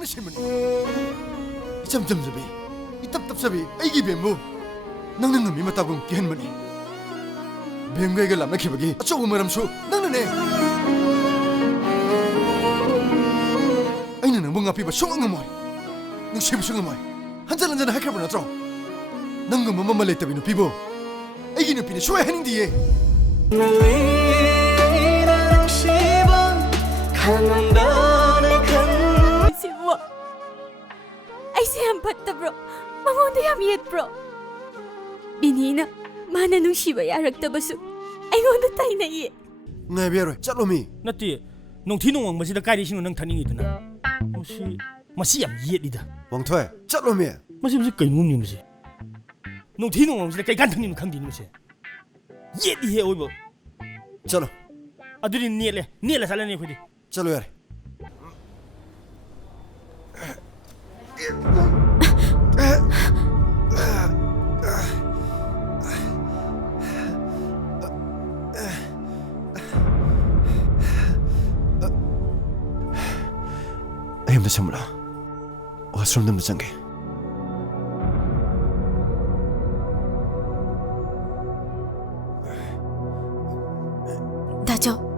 ꯅꯪꯅ ꯁꯦꯝꯕꯅꯤ ꯏꯆꯝ ꯆꯝꯖꯕꯤ 이탑 답사비 아이기 뱀부 낭낭 놈이 맞다고 기한머니 뱀과 이걸 남나키버기 조금 말함수 낭나네 아이는 뭔가 비바 숭앙어머이 능 쉐부 숭앙어머이 한잔 할까보나 좀 낭금 뭐만 랬다비노 비보 아이기 눈빛이 쇼야 해닝디에 Siwa, ay sihampat na bro. Mangunday hamiyat bro. Binina, mana nung shiba yarak tabasu. Ay ngonda tayo na iye. ngay biaro 짤로미 나띠 농티농왕 마시다 까리시노 능 타닝이드나 마시 얌 이에리다 왕토에 짤로미 마시 무슨 까이놈니 마시 농티농왕 마시다 까이 간탕님 강디니 마시 예리해 오이보 짤로 아들이 니엘레 살라니 코디 짤로 야래 힘도 참으라 와스럼 놈도 짱게 Dajo,